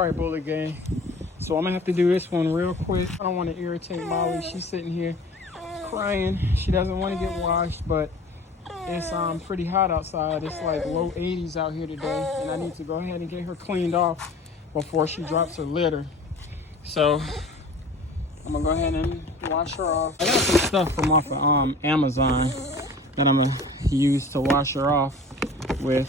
All right, Bullet Gang. So I'm gonna have to do this one real quick. I don't want to irritate Molly. She's sitting here crying. She doesn't want to get washed, but it's pretty hot outside. It's like low 80s out here today, and I need to go ahead and get her cleaned off before she drops her litter. So I'm gonna go ahead and wash her off. I got some stuff from off of Amazon that I'm gonna use to wash her off with.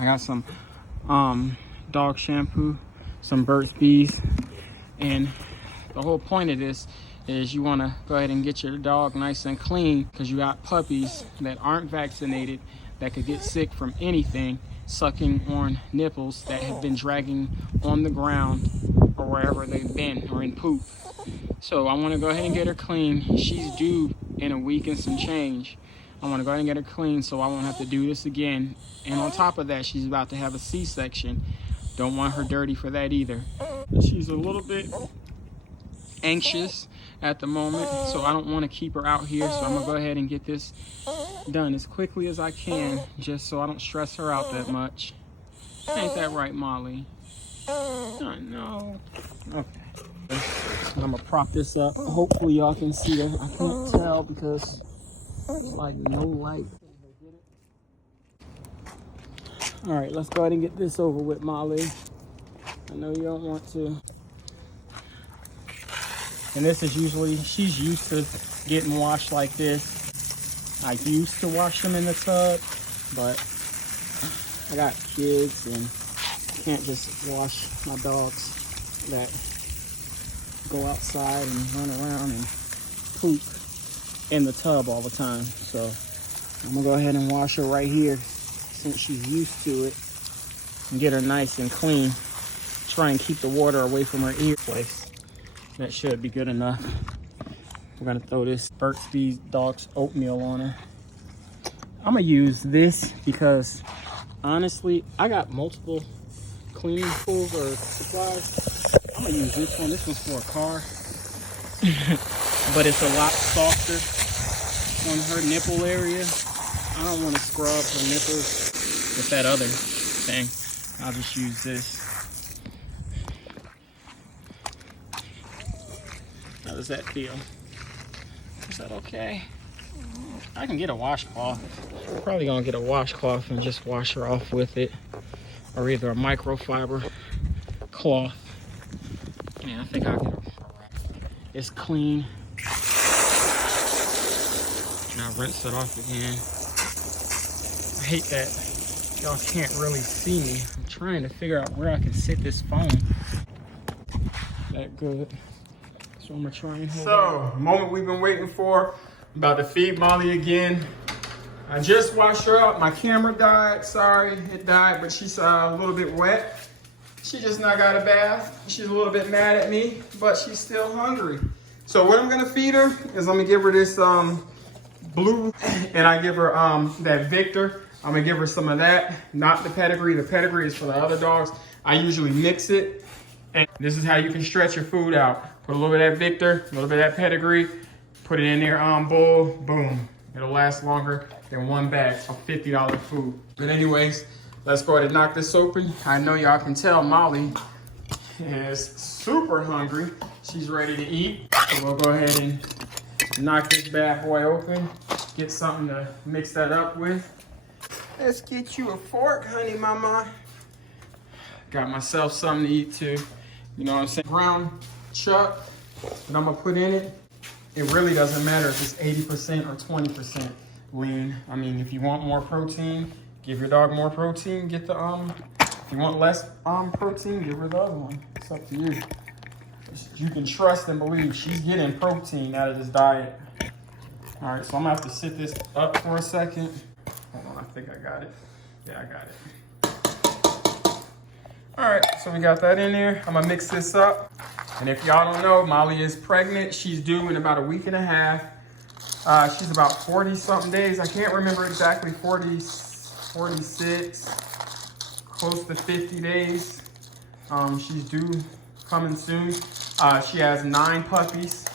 I got some dog shampoo, some Burt's Bees, and the whole point of this is you want to go ahead and get your dog nice and clean, because you got puppies that aren't vaccinated that could get sick from anything, sucking on nipples that have been dragging on the ground or wherever they've been, or in poop. So I want to go ahead and get her clean. She's due in a week and some change. I want to go ahead and get her clean so I won't have to do this again. And on top of that, she's about to have a C-section. Don't want her dirty for that either. She's a little bit anxious at the moment, so I don't want to keep her out here. So I'm gonna go ahead and get this done as quickly as I can, just so I don't stress her out that much. Ain't that right, Molly? I know. Okay. I'm gonna prop this up. Hopefully y'all can see her. I can't tell because it's like no light. All right, let's go ahead and get this over with, Molly. I know you don't want to. And this is usually, she's used to getting washed like this. I used to wash them in the tub, but I got kids and I can't just wash my dogs that go outside and run around and poop in the tub all the time. So I'm gonna go ahead and wash her right here since she's used to it, and get her nice and clean. Try and keep the water away from her ear place. That should be good enough. We're gonna throw this Burt's Bees dog's oatmeal on her. I'm gonna use this because honestly, I got multiple cleaning tools or supplies. I'm gonna use this one. This one's for a car. But it's a lot softer on her nipple area. I don't want to scrub her nipples with that other thing. I'll just use this. How does that feel? Is that okay? I can get a washcloth. I'm probably gonna get a washcloth and just wash her off with it, or either a microfiber cloth. Yeah, I think I'll get it. It's clean. Now rinse it off again. I hate that y'all can't really see me. I'm trying to figure out where I can sit this phone. That good. So I'm gonna try and hold it. The moment we've been waiting for. I'm about to feed Molly again. I just washed her up. My camera died. Sorry, it died, but she's a little bit wet. She just not got a bath. She's a little bit mad at me, but she's still hungry. So what I'm gonna feed her is I'm gonna give her this blue, and I give her that Victor. I'm gonna give her some of that, not the pedigree. The pedigree is for the other dogs. I usually mix it, and this is how you can stretch your food out. Put a little bit of that Victor, a little bit of that pedigree, put it in their bowl, boom. It'll last longer than one bag of $50 food. But anyways, let's go ahead and knock this open. I know y'all can tell Molly is super hungry. She's ready to eat. So we'll go ahead and knock this bad boy open. Get something to mix that up with. Let's get you a fork, honey mama. Got myself something to eat too. You know what I'm saying? Ground chuck that I'm gonna put in it. It really doesn't matter if it's 80% or 20% lean. I mean, if you want more protein, give your dog more protein. Get the if you want less protein, give her the other one. It's up to you. You can trust and believe she's getting protein out of this diet. All right, so I'm gonna have to sit this up for a second. Hold on, I think I got it. Yeah, I got it. All right, so we got that in there. I'm gonna mix this up. And if y'all don't know, Molly is pregnant. She's due in about a week and a half. She's about 40 something days. I can't remember exactly, 40, 46, close to 50 days. She's due coming soon. She has 9 puppies.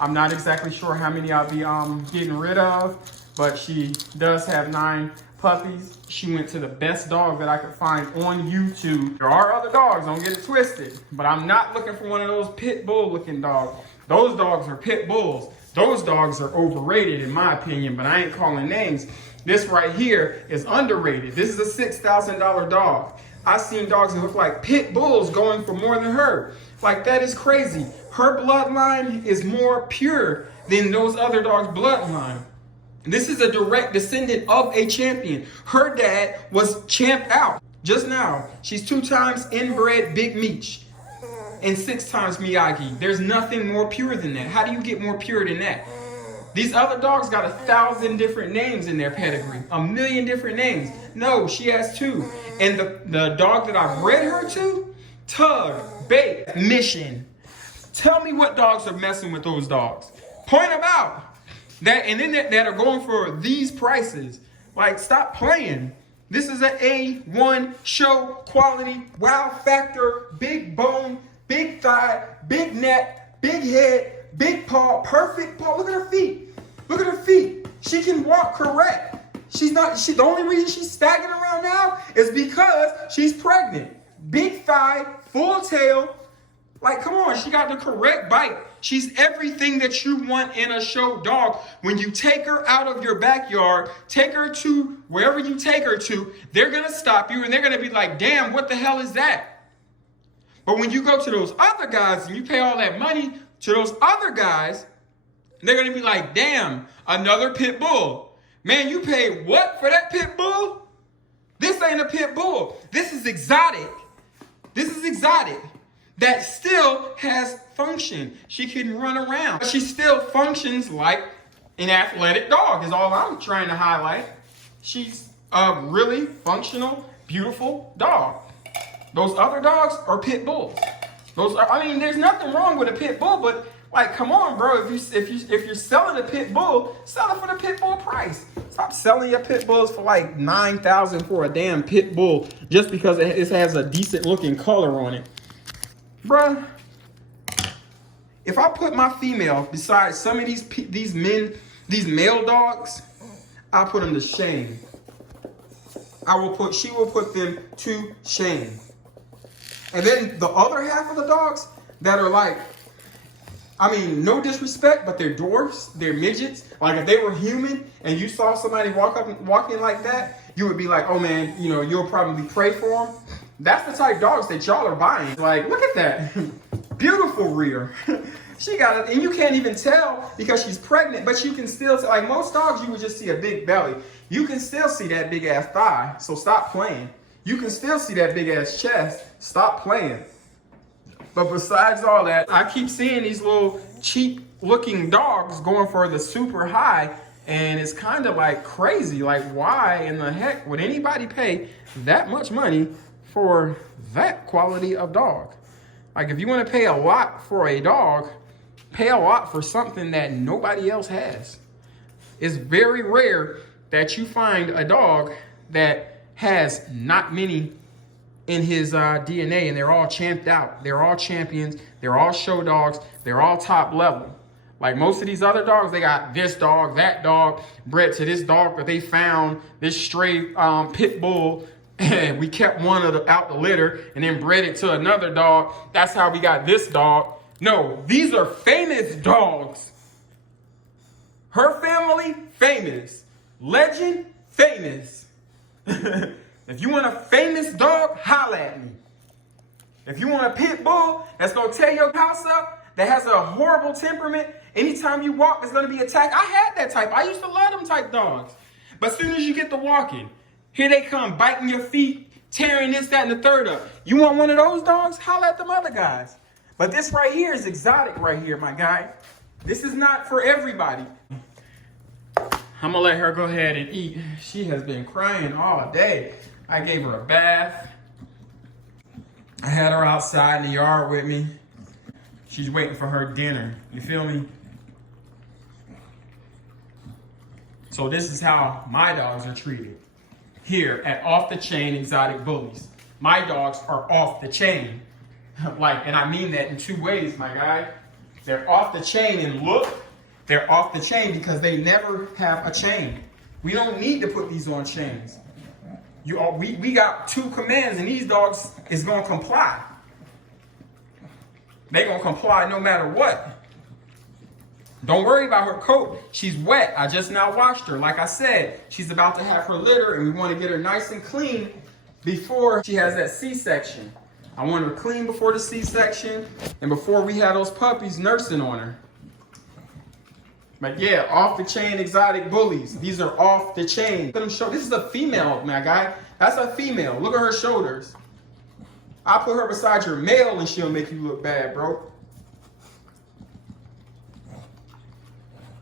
I'm not exactly sure how many I'll be getting rid of, but she does have 9 puppies. She went to the best dog that I could find on YouTube. There are other dogs, don't get it twisted, but I'm not looking for one of those pit bull looking dogs. Those dogs are pit bulls. Those dogs are overrated in my opinion, but I ain't calling names. This right here is underrated. This is a $6,000 dog. I've seen dogs that look like pit bulls going for more than her. Like, that is crazy. Her bloodline is more pure than those other dogs' bloodline. This is a direct descendant of a champion. Her dad was champed out just now. She's 2 times inbred Big Meech and 6 times Miyagi. There's nothing more pure than that. How do you get more pure than that? These other dogs got 1,000 different names in their pedigree, 1,000,000 different names. No, she has 2. And the dog that I bred her to, Tug, Bait, Mission. Tell me what dogs are messing with those dogs. Point them out. That are going for these prices. Like, stop playing. This is an A1 show quality, wow factor, big bone, big thigh, big neck, big head, big paw, perfect paw. Look at her feet. Look at her feet. She can walk correct. The only reason she's staggering around now is because she's pregnant. Big thigh, full tail. Like, come on, she got the correct bite. She's everything that you want in a show dog. When you take her out of your backyard, take her to wherever you take her to, they're going to stop you and they're going to be like, damn, what the hell is that? But when you go to those other guys and you pay all that money to those other guys, they're going to be like, damn, another pit bull. Man, you paid what for that pit bull? This ain't a pit bull. This is exotic. This is exotic. That still has function. She can run around. But she still functions like an athletic dog is all I'm trying to highlight. She's a really functional, beautiful dog. Those other dogs are pit bulls. There's nothing wrong with a pit bull, but like, come on, bro. If you're selling a pit bull, sell it for the pit bull price. Stop selling your pit bulls for like $9,000 for a damn pit bull just because it has a decent looking color on it. Bruh, if I put my female beside some of these male dogs, I'll put them to shame. She will put them to shame. And then the other half of the dogs that are like, no disrespect, but they're dwarfs, they're midgets. Like, if they were human and you saw somebody walking like that, you would be like, oh man, you'll probably pray for them. That's the type of dogs that y'all are buying. Like, look at that. Beautiful rear. She got it, and you can't even tell because she's pregnant, but you can still, like most dogs, you would just see a big belly. You can still see that big ass thigh, so stop playing. You can still see that big ass chest, stop playing. But besides all that, I keep seeing these little cheap looking dogs going for the super high, and it's kind of like crazy. Like, why in the heck would anybody pay that much money for that quality of dog? Like, if you want to pay a lot for a dog, pay a lot for something that nobody else has. It's very rare that you find a dog that has not many in his DNA, and they're all champed out. They're all champions. They're all show dogs. They're all top level. Like most of these other dogs, they got this dog, that dog, bred to this dog that they found, this stray pit bull, and we kept one out the litter and then bred it to another dog. That's how we got this dog. No, these are famous dogs. Her family, famous. Legend, famous. If you want a famous dog, holla at me. If you want a pit bull that's going to tear your house up, that has a horrible temperament, anytime you walk, it's going to be attacked. I had that type. I used to love them type dogs. But as soon as you get to walking, here they come, biting your feet, tearing this, that, and the third up. You want one of those dogs? Holla at them other guys. But this right here is exotic right here, my guy. This is not for everybody. I'm going to let her go ahead and eat. She has been crying all day. I gave her a bath. I had her outside in the yard with me. She's waiting for her dinner. You feel me? So this is how my dogs are treated. Here at Off the Chain Exotic Bullies. My dogs are off the chain. And I mean that in 2 ways, my guy. They're off the chain in look. They're off the chain because they never have a chain. We don't need to put these on chains. We got 2 commands, and these dogs is gonna comply. They gonna comply no matter what. Don't worry about her coat. She's wet. I just now washed her. Like I said, she's about to have her litter, and we want to get her nice and clean before she has that C-section. I want her clean before the C-section and before we have those puppies nursing on her. But yeah, off the chain exotic bullies. These are off the chain. Look at them show. This is a female, my guy. That's a female. Look at her shoulders. I'll put her beside your male and she'll make you look bad, bro.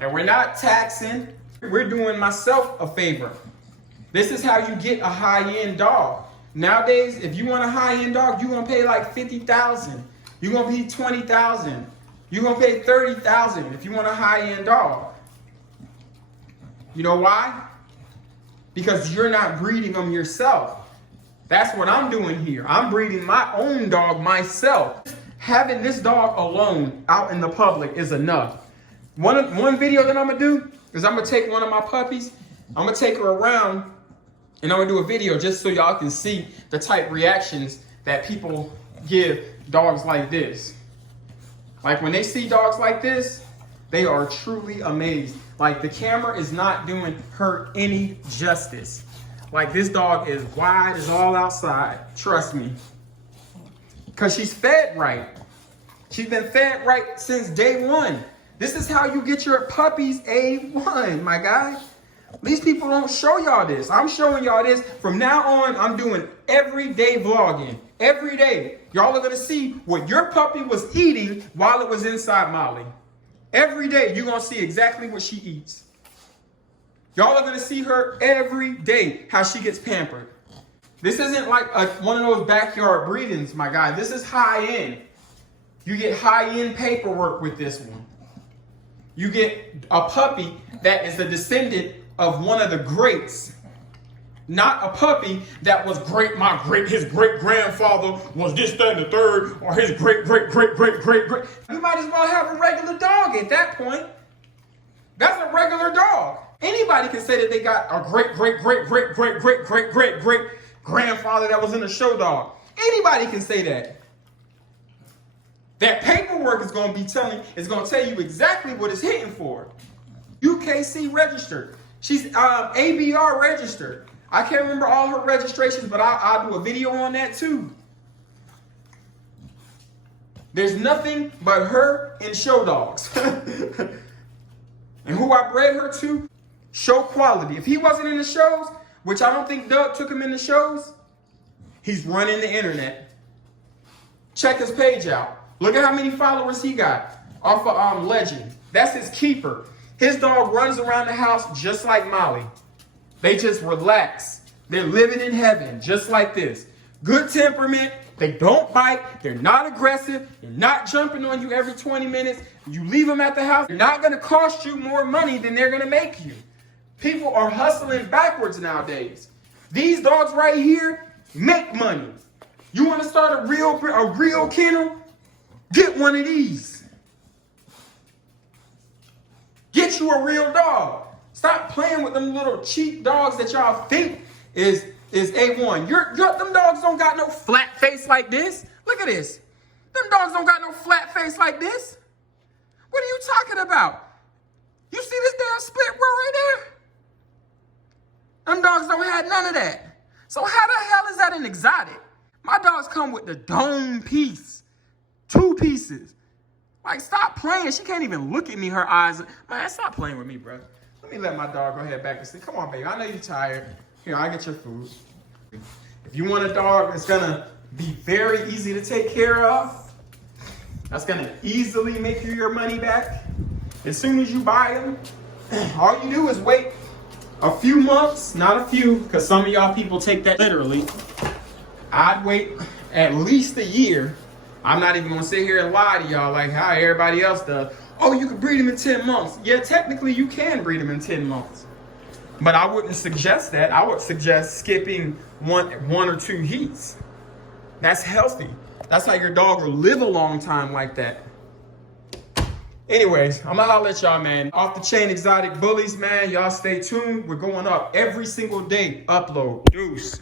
And we're not taxing. We're doing myself a favor. This is how you get a high-end dog. Nowadays, if you want a high-end dog, you're gonna pay like $50,000. You're gonna pay $20,000. You're gonna pay $30,000 if you want a high-end dog. You know why? Because you're not breeding them yourself. That's what I'm doing here. I'm breeding my own dog myself. Having this dog alone out in the public is enough. One video that I'm gonna do is I'm gonna take one of my puppies, I'm gonna take her around, and I'm gonna do a video just so y'all can see the type reactions that people give dogs like this. Like when they see dogs like this, they are truly amazed. Like the camera is not doing her any justice. Like this dog is wide as all outside, trust me. Cause she's fed right. She's been fed right since day one. This is how you get your puppies A1, my guy. These people don't show y'all this. I'm showing y'all this. From now on, I'm doing everyday vlogging. Every day, y'all are gonna see what your puppy was eating while it was inside Molly. Every day, you're gonna see exactly what she eats. Y'all are gonna see her every day, how she gets pampered. This isn't like one of those backyard breedings, my guy. This is high end. You get high end paperwork with this one. You get a puppy that is a descendant of one of the greats. Not a puppy that was his great grandfather was this, that, and the third, or his great. You might as well have a regular dog at that point. That's a regular dog. Anybody can say that they got a great grandfather that was in a show dog. Anybody can say that. That paperwork is going to tell you exactly what it's hitting for. UKC registered. She's ABR registered. I can't remember all her registrations, but I'll do a video on that too. There's nothing but her and show dogs. And who I bred her to, show quality. If he wasn't in the shows, which I don't think Doug took him in the shows, he's running the internet. Check his page out. Look at how many followers he got off of Legend. That's his keeper. His dog runs around the house just like Molly. They just relax. They're living in heaven just like this. Good temperament. They don't bite. They're not aggressive. They're not jumping on you every 20 minutes. You leave them at the house. They're not going to cost you more money than they're going to make you. People are hustling backwards nowadays. These dogs right here make money. You want to start a real kennel? Get one of these. Get you a real dog. Stop playing with them little cheap dogs that y'all think is A1. Them dogs don't got no flat face like this. Look at this. Them dogs don't got no flat face like this. What are you talking about? You see this damn split row right there? Them dogs don't have none of that. So how the hell is that an exotic? My dogs come with the dome piece. 2 pieces. Like, stop playing. She can't even look at me. Her eyes. Man, stop playing with me, bro. Let me let my dog go ahead back and sleep. Come on, baby. I know you're tired. Here, I'll get your food. If you want a dog that's going to be very easy to take care of, that's going to easily make you your money back, as soon as you buy them, all you do is wait a few months, not a few, because some of y'all people take that literally. I'd wait at least a year. I'm not even going to sit here and lie to y'all like how everybody else does. Oh, you can breed them in 10 months. Yeah, technically you can breed them in 10 months. But I wouldn't suggest that. I would suggest skipping one or 2 heats. That's healthy. That's how your dog will live a long time like that. Anyways, I'm gonna holler at y'all, man. Off the chain exotic bullies, man. Y'all stay tuned. We're going up every single day. Upload. Deuce.